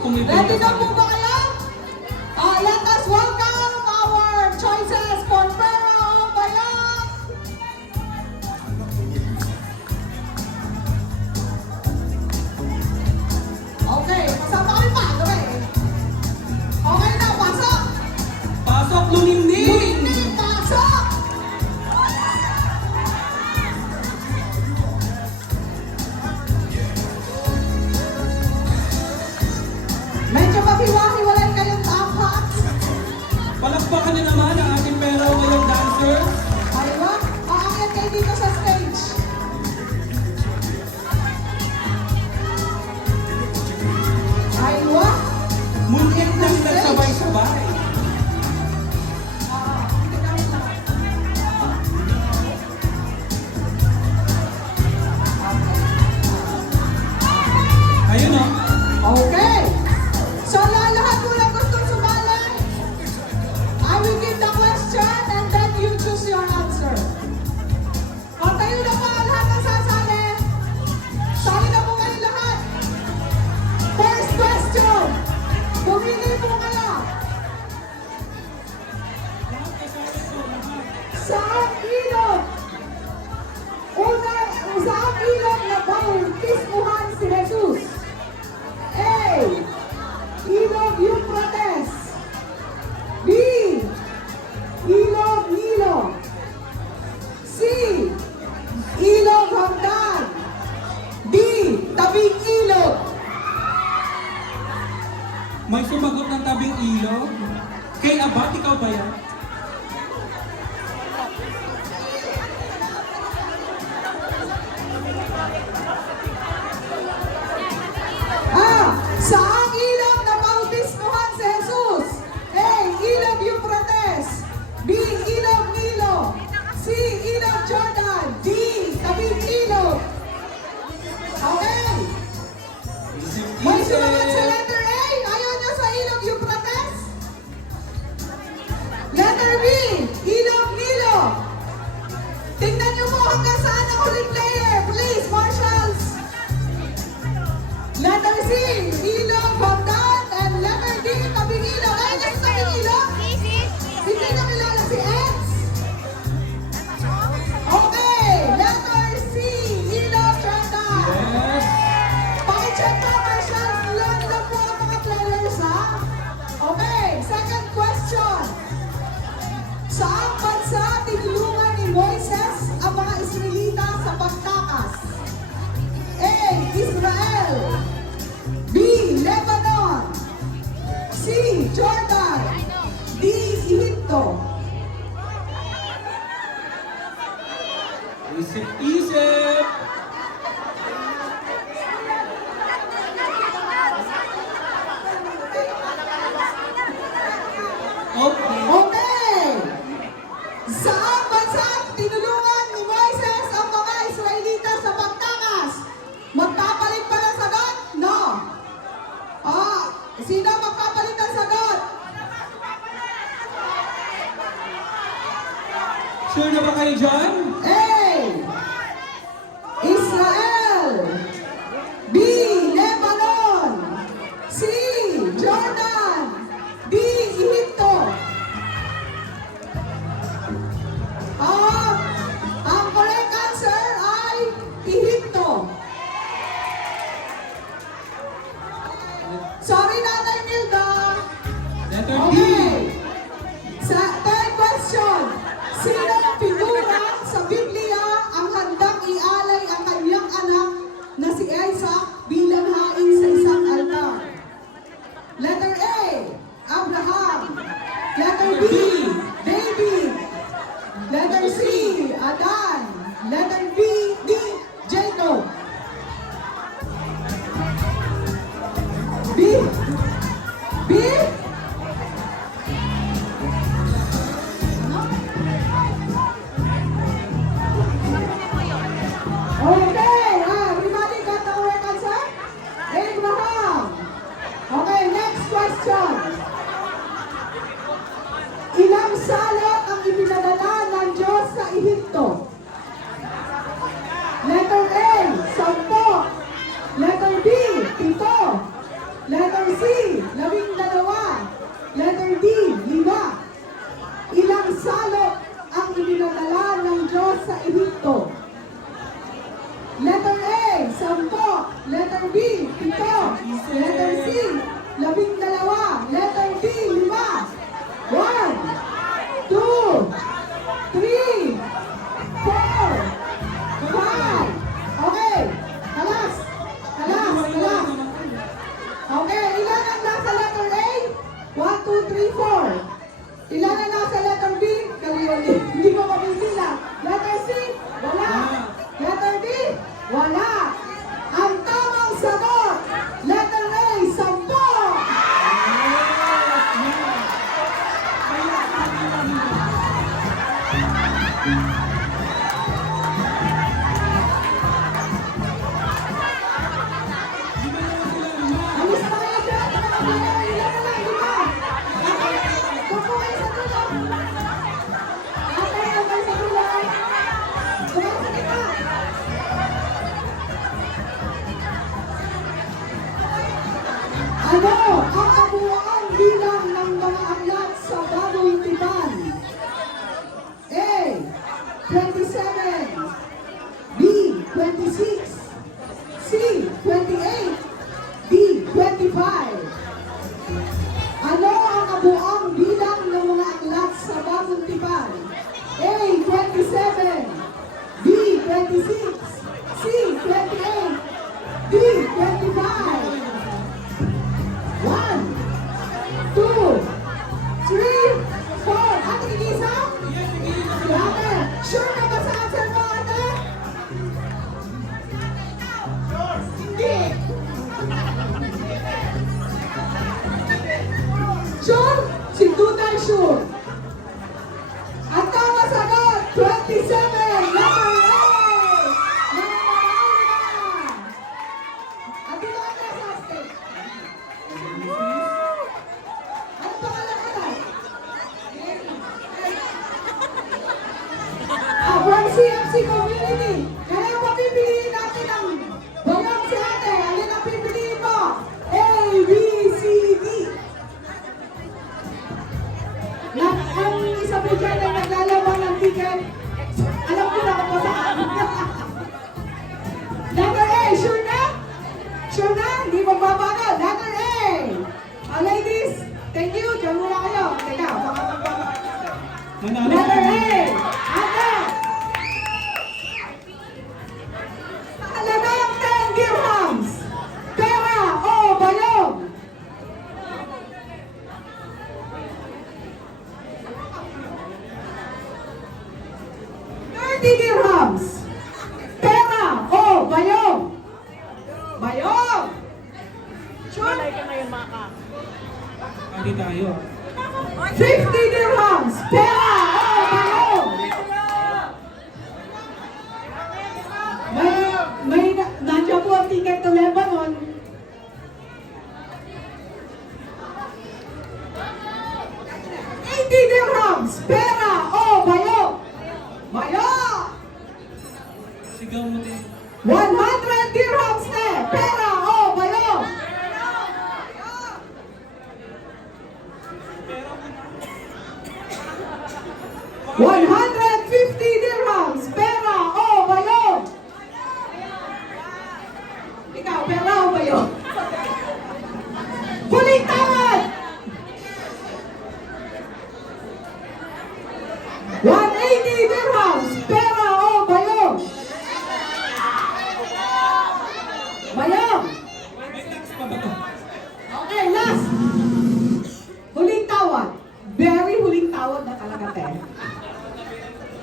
kung may Ready na pinag- po ba kayo? Let us welcome our choices for Pero Bayan! Okay, kasama kami pa. Okay na, pasok! Pasok, luminding! Luminding, pasok! Medyo maghiwa-hiwalay kayong top hats. Palakpakan niyo naman ang ating pero ngayong dancer. Aywa, aakyat kayo dito sa stage. Aywa, Muntik nang nagsabay-sabay. Ayun o. okay. So lahat po na gustong sumali, I will give the question and then you choose your answer. Patayo na po ang lahat ng sasali. Sali na po kayo lahat. First question. Pumili po kayo. Saan ilog? Saan ilog na bautismuhan si Jesus? A. Ilog Euphrates. B. Ilog Nilo. C. Ilog Hagdan. D. Tabing ilog. May sumagot ng tabing ilog. Kay Abat, ikaw ba yan? Saang ilog na bautismuhan si Jesus? A. Ilog Euphrates. B. Ilog Nilo. C. Ilog Jordan. D. Tabing ilog. Okay. May sumagot sa letter A. Ayaw niya sa ilog Euphrates. Letter B. Ilog Nilo. Tingnan niyo po hanggang saan ang huling player. Please, marshals. Letter C, ilog, Hagdan, and letter D, tabing ilog. Ay, nasa tabing ilog? Hindi na kilala si X. Okay, letter C, ilog, Jordan. Yes. Pakicheck po, marshals. Ilan lang po ang mga players, ha? Okay, second question. Saang bansa tinulungan ni Moises ang mga Israelita sa pagtakas? A. Israel. B. Lebanon. C. Jordan. D. Egypto. Isip-isip! Okay. Okay. Saang bansa tinulungan ni Moises ang mga Israelita sa pagtakas? Magpapalit ba ng sagot? No. Sino magpapalit ng sagot? Sure na ba kayo dyan? A. Israel. B. Lebanon. C. Jordan. D. Egypto. Ang correct answer ay Egypto. Sorry, Nanay Milda. Letter D. Okay. Sa third question, sino ang figura sa Biblia ang handang ialay ang kanyang anak na si Isaac bilang hain sa isang altar? Letter A, Abraham. Letter B, David. Letter C, Adan. Letter B, D, Jacob. B? B? C, 12. Letter D, 5. Ilang salot ang ininadala ng Diyos sa Ehipto? Letter A, 10. Letter B, 7. Letter C, 12. Letter D, 5. 1, 2, 3, 4, 5. Okay. Kalas. Kalas. Kalas. Okay. Ilan ang nasa letter A? 1, 2, 3, 4. Ilan ang nasa letter B? Kaliyoli. Hindi ko mapipila. Letter C? Wala. Letter D? Wala. Ang tamang sagot, letter A, 10. Alis na kayo dyan. Ilan na lang, 5. Doon kayo sa tulong. Ate, doon kayo sa tulong. Doon kayo sa gitna. Ano ang kabuuan bilang ng mga aklat sa bagong tipan? A, 27. B, 26. C, 28. D, 25. Ano ang kabuuan bilang ng mga aklat sa bagong tipan? A, 27. B, 26. C, 28. D, 25. 1, 2, 3, 4. Ate Elisa? Ate, sure ka ba sa answer mo, ate? Hindi. Sure? Si Duday sure. Ang tama sagot, 27. Letter A. Ate, bakit ka sa stage? Ano pangalan ka na? From CFC Community. Kaya papipiliin natin ang bayang si ate. Alin ang pipiliin mo? A, B, C, D. Ang isa po dyan ay naglalaban ng ticket. Alam ko na kung pa saan. Letter A, sure na? Sure na? Hindi magbabago. Letter A. Ladies, thank you. Diyan muna kayo. Teka, baka magbabago. Letter A. Ate. Halagang 10 dirhams. Pera o bayong? $30. Pera o bayong? Bayong. Sure? Hindi tayo. 50 dirhams. Pera o bayong? Nandiyan po ang ticket to Lebanon. 80 dirhams. Pera o bayong? Bayong. Sigaw mo din. 100 dirhams na. Pera o bayong? 150 dirhams. Pera o bayong? Ikaw, pera o bayong? Huling tawad! 180 dirhams. Pera o bayong? Bayong! May tax pa ba to? Okay, last. Huling tawad. Very huling tawad na talaga, te.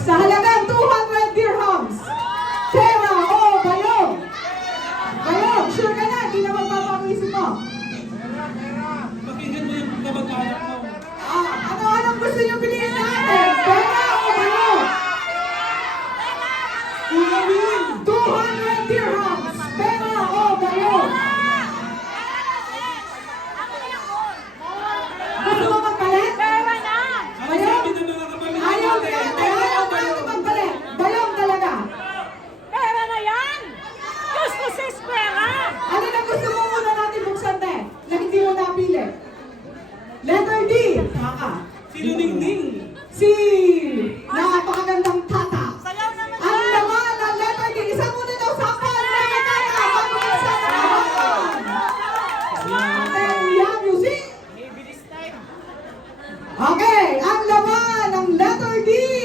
Sa halagang 200 dirhams. Pera o bayong? Bayong, sure ka na, di na magpapawisip mo. Pakinggan mo yung kamag-anak mo. Ano-anong gusto niyo piliin natin? Pera o bayong? Ulawin! 200 dirhams. Pera o bayong? Gusto mo magpalit? Ano sabi ng mga kapamilya Ayaw natin? ka, ayaw ka magpalit. Bayong talaga. Ate Lia Music. Okay, ang laman ng letter D